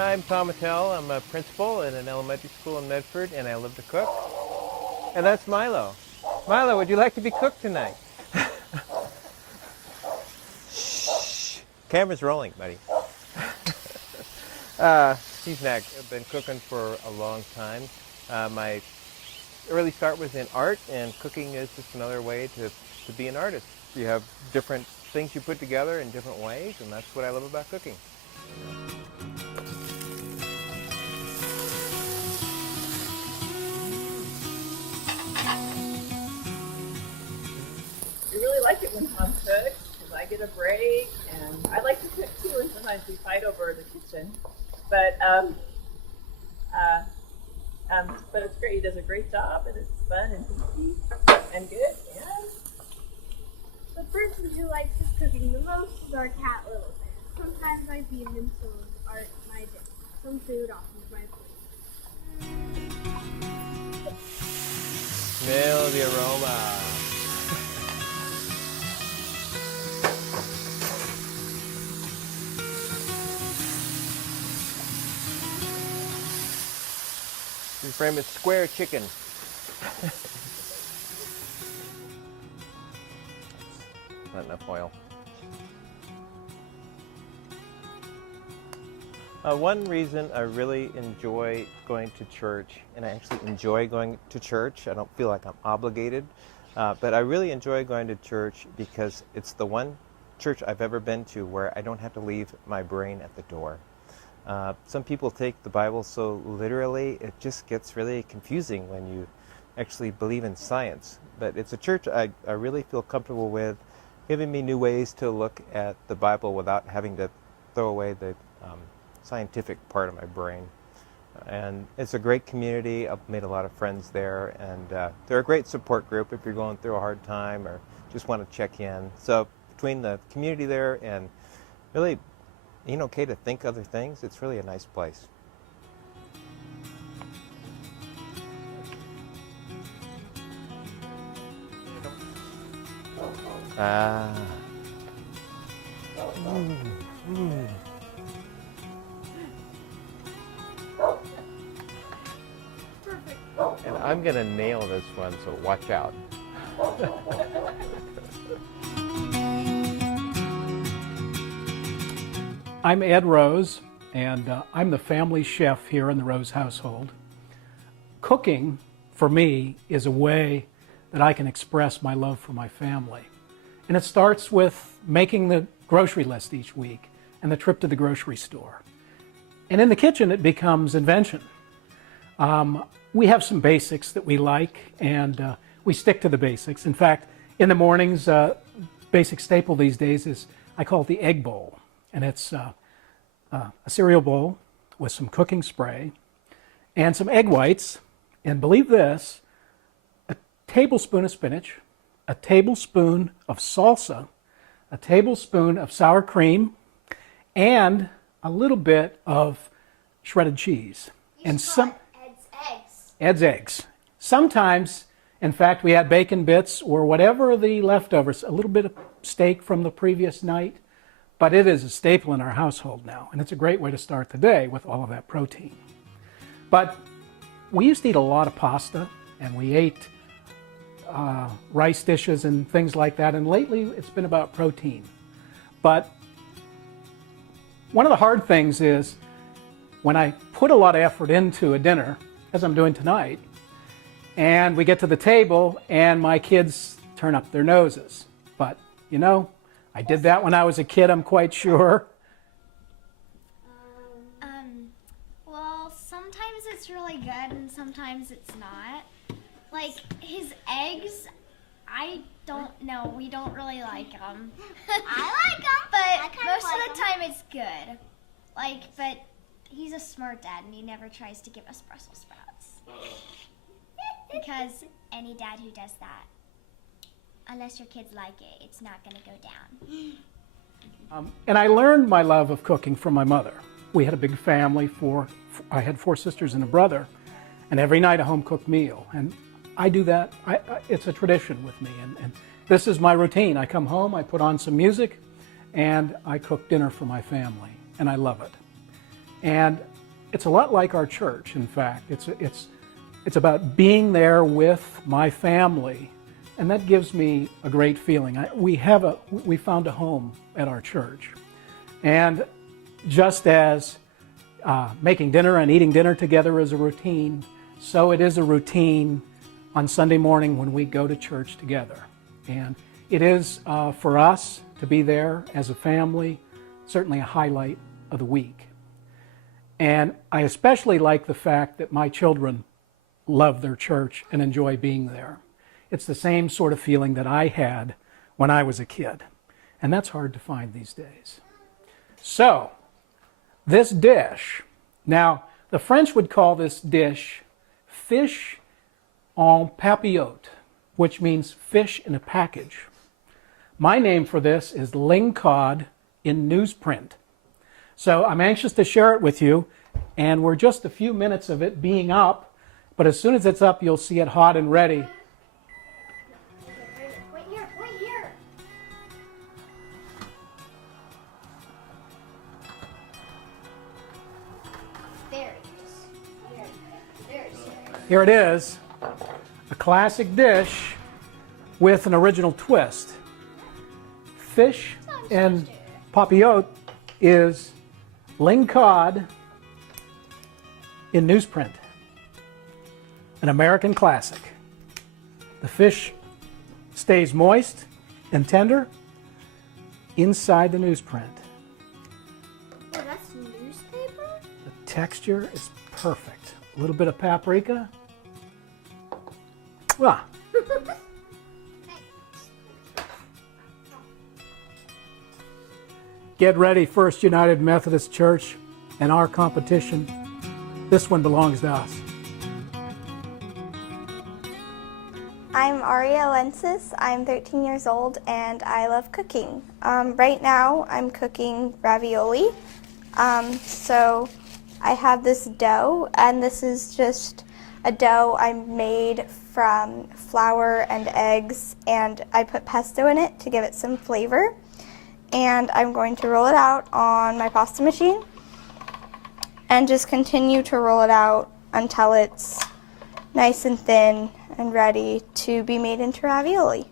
I'm Tom Mattel. I'm a principal at an elementary school in Medford, and I love to cook. And that's Milo. Milo, would you like to be cooked tonight? Shh. Camera's rolling, buddy. He's been cooking for a long time. My early start was in art, and cooking is just another way to be an artist. You have different things you put together in different ways, and that's what I love about cooking. I really like it when Tom cooks because I get a break, and I like to cook too. And sometimes we fight over the kitchen, but it's great. He does a great job, and it's fun and tasty and good. And the person who likes his cooking the most is our cat, Little Bear. Sometimes I feed him some food off of my plate. Smell the aroma. His frame is square chicken. Not enough oil. One reason I really enjoy going to church, and I actually enjoy going to church, I don't feel like I'm obligated, but I really enjoy going to church because it's the one church I've ever been to where I don't have to leave my brain at the door. Some people take the Bible so literally, it just gets really confusing when you actually believe in science. But it's a church I really feel comfortable with, giving me new ways to look at the Bible without having to throw away the scientific part of my brain. And it's a great community. I've made a lot of friends there, and they're a great support group if you're going through a hard time or just want to check in. So between the community there and really being okay to think other things, it's really a nice place. Perfect. And I'm gonna nail this one, so watch out. I'm Ed Rose, and I'm the family chef here in the Rose household. Cooking, for me, is a way that I can express my love for my family. And it starts with making the grocery list each week and the trip to the grocery store. And in the kitchen, it becomes invention. We have some basics that we like, and we stick to the basics. In fact, in the mornings, basic staple these days is, I call it the egg bowl. And it's a cereal bowl with some cooking spray and some egg whites. And believe this, a tablespoon of spinach, a tablespoon of salsa, a tablespoon of sour cream, and a little bit of shredded cheese. And some Ed's eggs. Ed's eggs. Sometimes, in fact, we add bacon bits or whatever the leftovers, a little bit of steak from the previous night. But it is a staple in our household now, and it's a great way to start the day with all of that protein. But we used to eat a lot of pasta, and we ate rice dishes and things like that, and lately it's been about protein. But one of the hard things is when I put a lot of effort into a dinner, as I'm doing tonight, and we get to the table and my kids turn up their noses. But, you know, I did that when I was a kid, I'm quite sure. Well, sometimes it's really good and sometimes it's not. Like, his eggs, I don't know, we don't really like them. I like them. But most of the time it's good. Like, but he's a smart dad and he never tries to give us Brussels sprouts. Because any dad who does that, unless your kids like it, it's not going to go down. And I learned my love of cooking from my mother. We had a big family, I had 4 sisters and a brother, and every night a home-cooked meal. And I do that, it's a tradition with me, and this is my routine. I come home, I put on some music, and I cook dinner for my family, and I love it. And it's a lot like our church, in fact. It's about being there with my family, and that gives me a great feeling. We found a home at our church, and just as making dinner and eating dinner together is a routine, so it is a routine on Sunday morning when we go to church together. And it is for us to be there as a family, certainly a highlight of the week. And I especially like the fact that my children love their church and enjoy being there. It's the same sort of feeling that I had when I was a kid. And that's hard to find these days. So, this dish, now the French would call this dish fish en papillote, which means fish in a package. My name for this is ling cod in newsprint. So I'm anxious to share it with you, and we're just a few minutes of it being up, but as soon as it's up, you'll see it hot and ready. Wait here. There it is. There it is. Here it is, a classic dish with an original twist. Fish en papillote is ling cod in newsprint, an American classic. The fish stays moist and tender inside the newsprint. Oh, that's newspaper? The texture is perfect. A little bit of paprika. Well, get ready, First United Methodist Church, and our competition. This one belongs to us. I'm Aria Lensis. I'm 13 years old and I love cooking. Right now I'm cooking ravioli. So I have this dough, and this is just a dough I made from flour and eggs, and I put pesto in it to give it some flavor. And I'm going to roll it out on my pasta machine and just continue to roll it out until it's nice and thin and ready to be made into ravioli.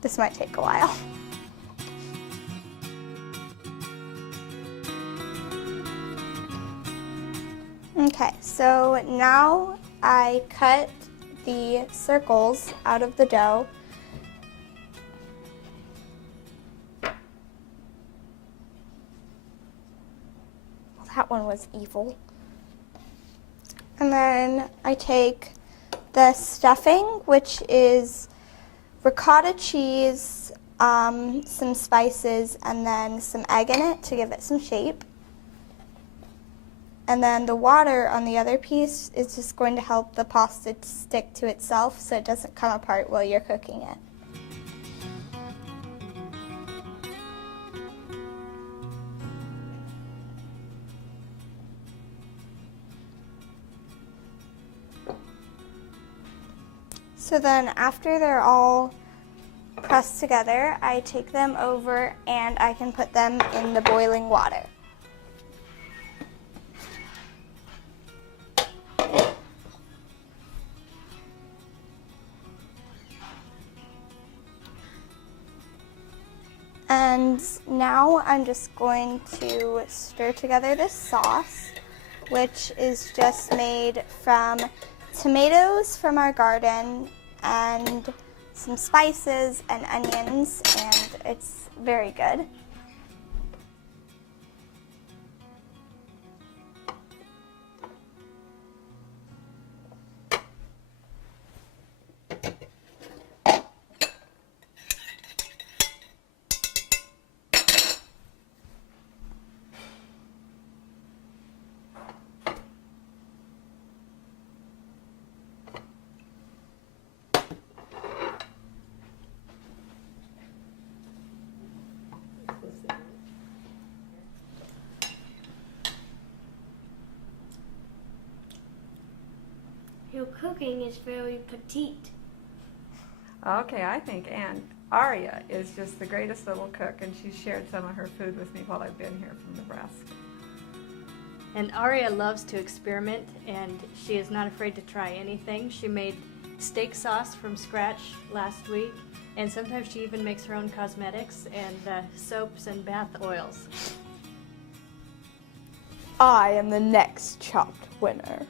This might take a while. Okay, so now I cut the circles out of the dough. Well, that one was evil. And then I take the stuffing, which is ricotta cheese, some spices, and then some egg in it to give it some shape. And then the water on the other piece is just going to help the pasta stick to itself so it doesn't come apart while you're cooking it. So then after they're all pressed together, I take them over and I can put them in the boiling water. And now I'm just going to stir together this sauce, which is just made from tomatoes from our garden and some spices and onions, and it's very good. Your cooking is very petite. Okay, I think Ann Aria is just the greatest little cook, and she's shared some of her food with me while I've been here from Nebraska. And Aria loves to experiment, and she is not afraid to try anything. She made steak sauce from scratch last week, and sometimes she even makes her own cosmetics and soaps and bath oils. I am the next Chopped winner.